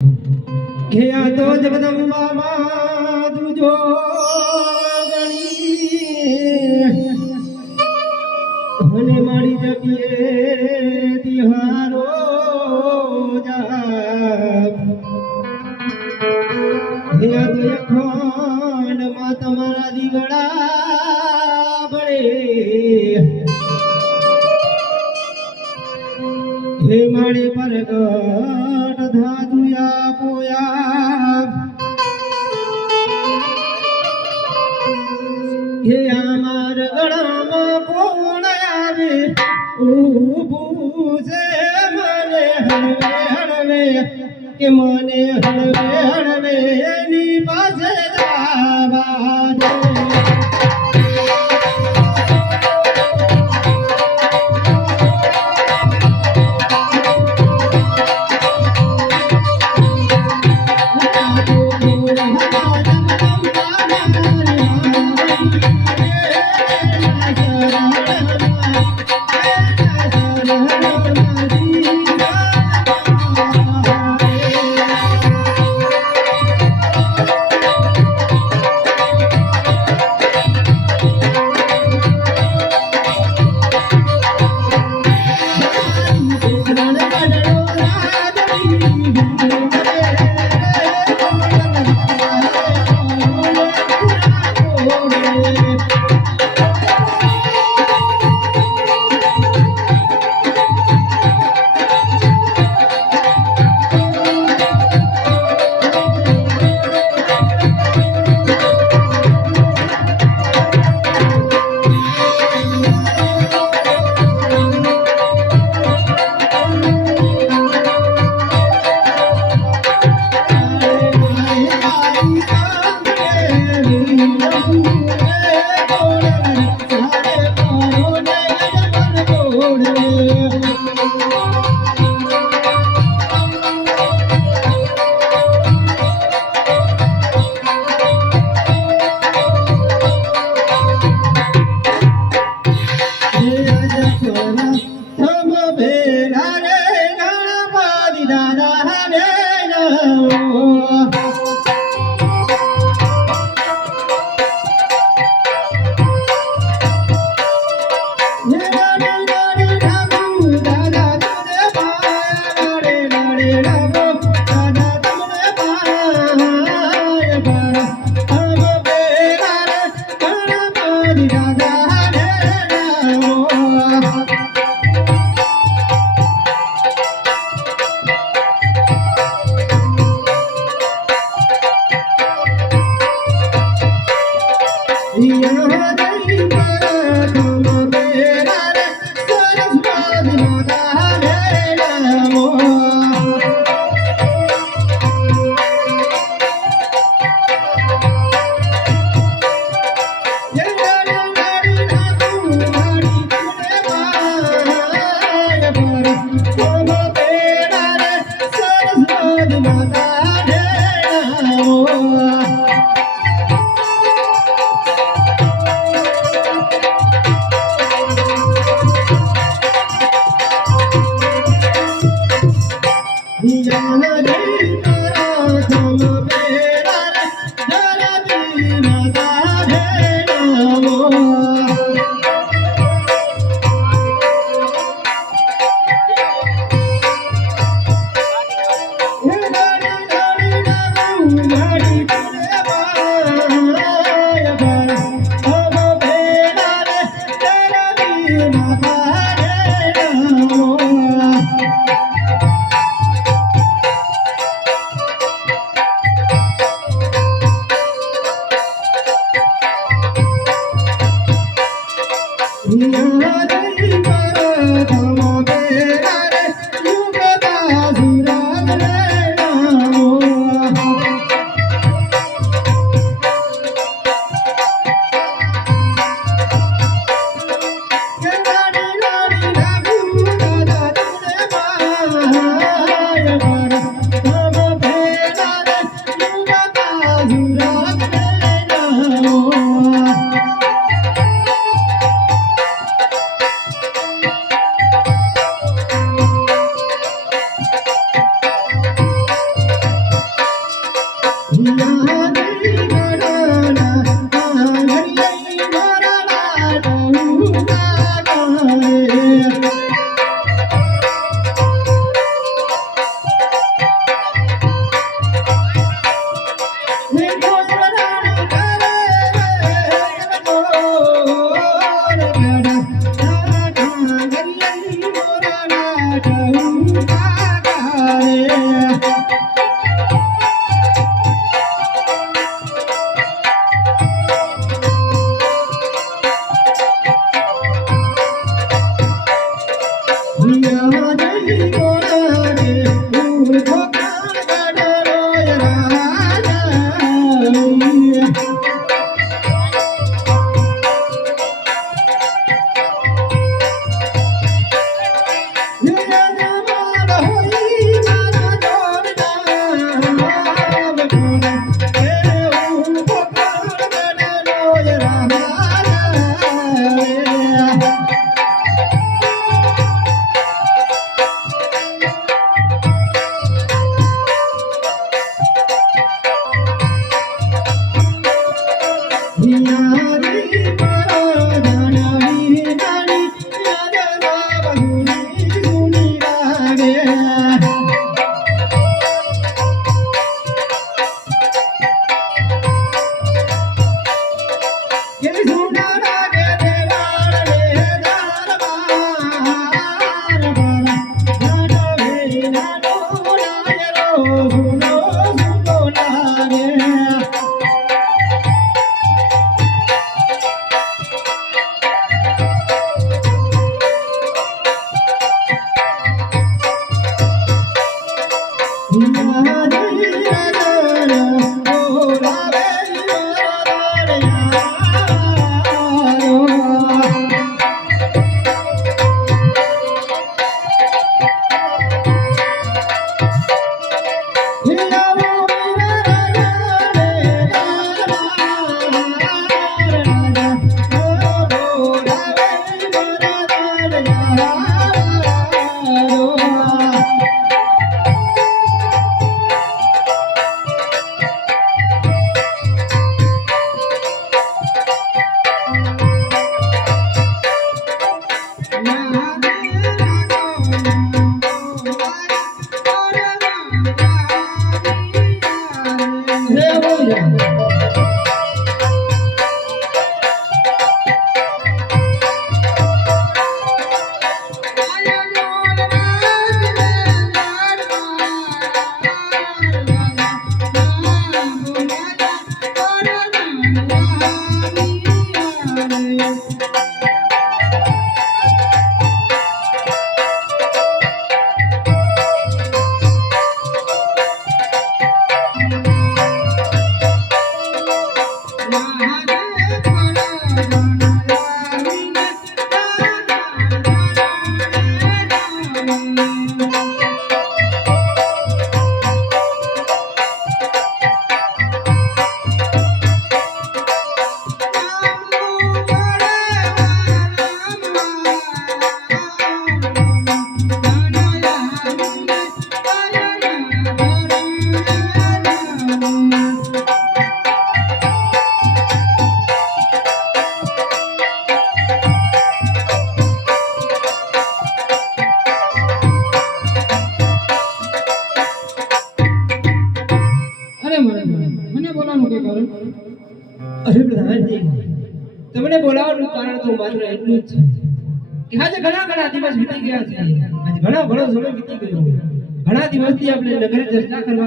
ઘેયા તો જગદંબામાં તુજો ગણી. અને મારી જપીએ જાપ ઘેયા તો અખંડમાં તમારા દીવડા ભળે. હે મારી પરગટ ધાતુયા પોયા હે અમાર ગળામાં કોણ આવે? ઊભું છે મને હળવે હળવે, કે મને હળવે હળવે એની પાસે ও Amém. Thank you.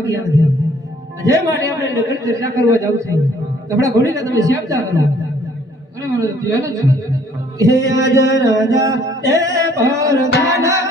વાગ યાદ જે માટે આપણે નગર ચર્ચા કરવા જાવ છે. આપણા ઘોડીને તમે શ્યામતા કરો. અરે મારો ધ્યાન છે. હે રાજા રાજા, એ પરદાના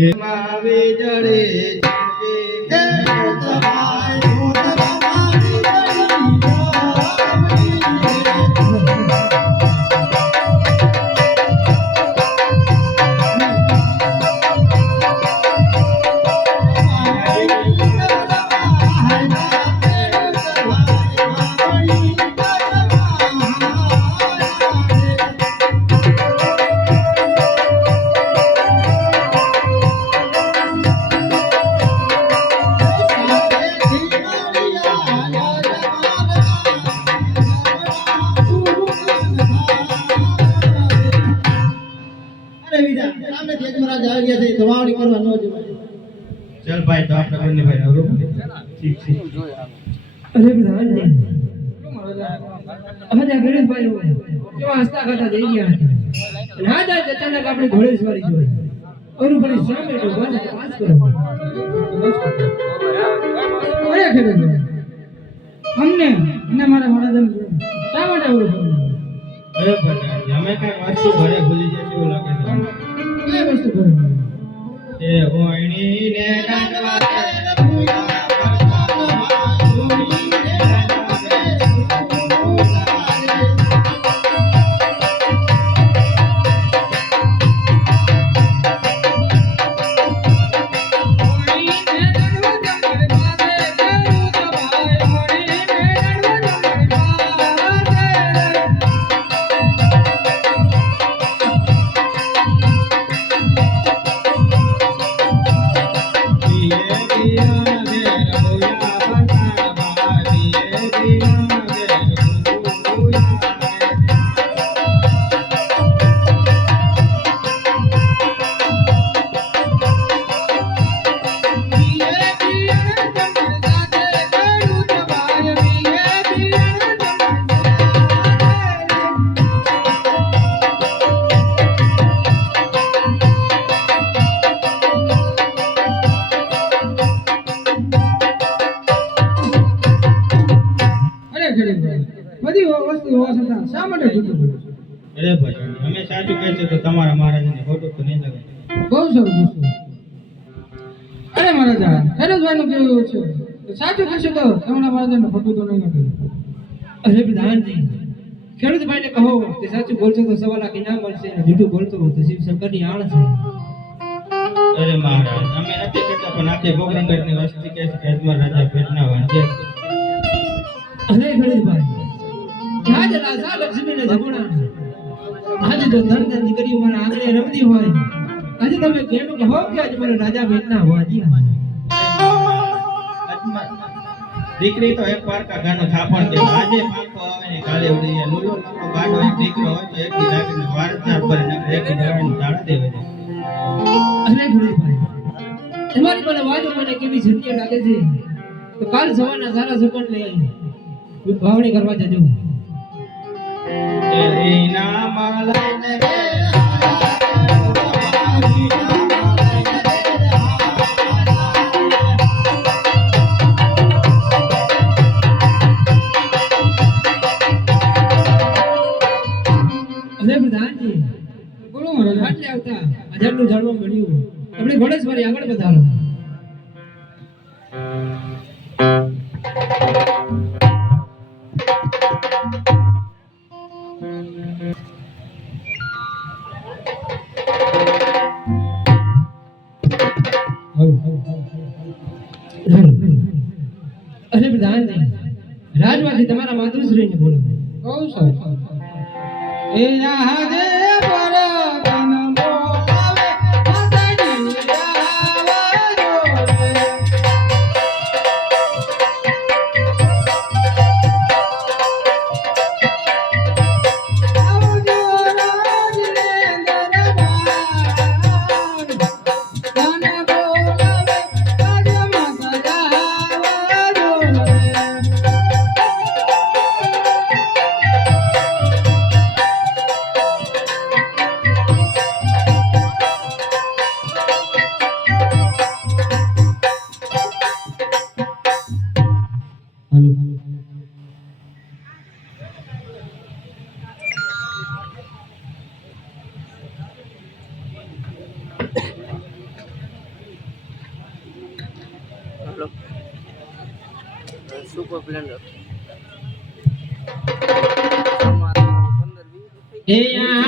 આવે જડે ભાઈ તો આપણે બંને ભાઈ નવરો ઠીક છે અરે બધા ગણેશભાઈ કેવા હસતા ખાતા જઈ ગયા આજ આજ અચાનક આપણે ઘોડેસવારી જોઈ. અરુ ફરી સામે તો બસ પાસ કરો. અરે ખેડૂત અમને અને મારા મહારાજને શા માટે આવું અરે ભગવાન અમે કઈ વસ્તુ ઘરે ભૂલી જશે ઓયણીને I'm તમારા મહારાજને ખોટું તો નહીં લાગે. બહુ સારું પૂછું અરે મહારાજા ખેડૂતભાઈનું કેવું છે. સાચું કહેશો તો તમારા મહારાજાને ખોટું તો નહીં લાગે. અરે પ્રધાનજી ખેડૂતભાઈને કહો કે સાચું બોલશો તો સવા લાખ ઇનામ મળશે. અને જૂઠું હોય તો શિવ શંકરની આણ છે. અરે મહારાજ અમે નથી કહેતા પણ આખી બોગરંગટની વસ્તી કહે છે કે અજમલ રાજા પેટના વાંચે છે. અરે ખેડૂતભાઈ આજ રાજા લક્ષ્મીને જમણા આજે જો ધન ધન દીકરીઓ મારા આંગણે રમતી હોય આજે તમે કેમ કહો કે આજે મારા રાજા બેટના અજમલ દીકરી તો એક પારકા ગાનો થાપણ કે આજે પાકો આવે ને કાલે ઉડી જાય. લુલો લોકો ગાડો એક દીકરો હોય તો એક દી લાગીને વારસદાર પર ને એક દી દાડીને દાડા દેવે અરે ખેડૂતભાઈ તમારી મને વાજો મને કેવી સત્ય લાગે છે? તો કાલ સવારના સારા સુકન લઈ આવી ભાવણી કરવા જજો. હજારનું જાણવા મળ્યું. આપણે ઘોડેશ્વરી આગળ વધારો. તમારા માતૃશ્રીને બોલો. બહુ સારું એ આજે એ આજે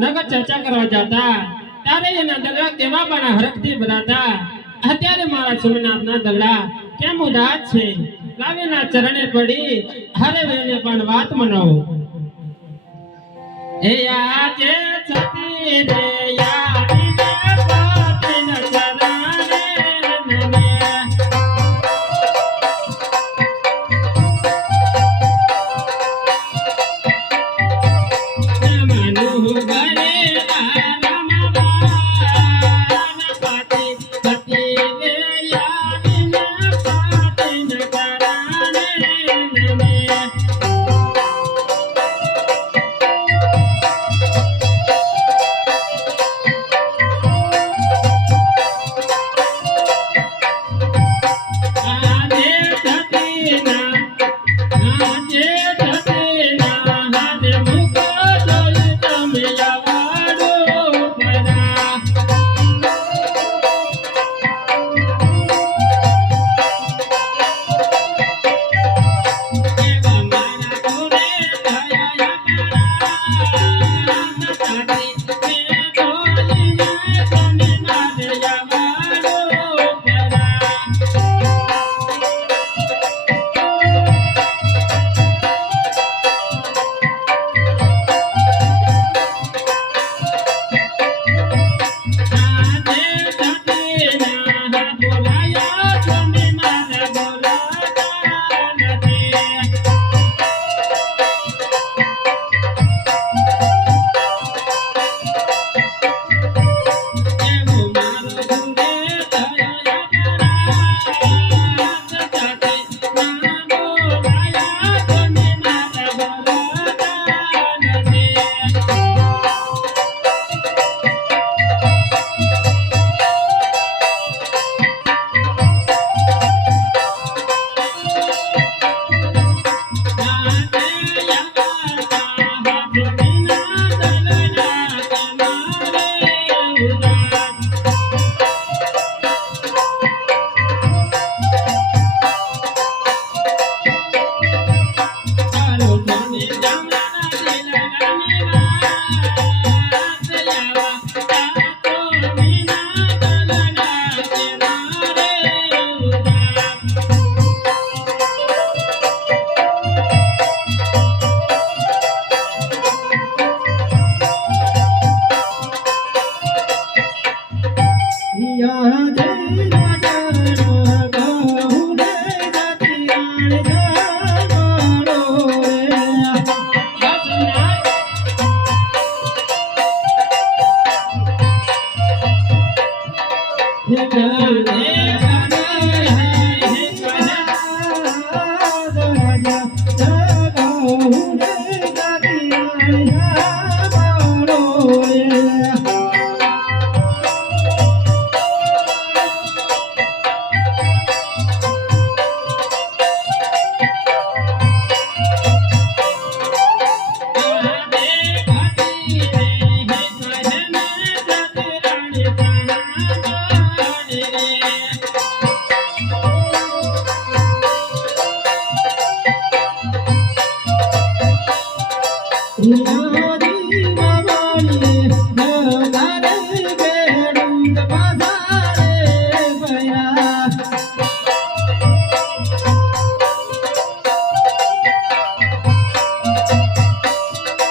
નગર ચર્ચા કરવા જતા. ત્યારે એના દગડા કેવા પણ હરખથી ભરાતા અત્યારે મારા સોમનાથના દગડા કેમ ઉદાસ છે? લાવીના ચરણે પડી, હરે વેને પણ વાત મનાવો. હે કે સતી રે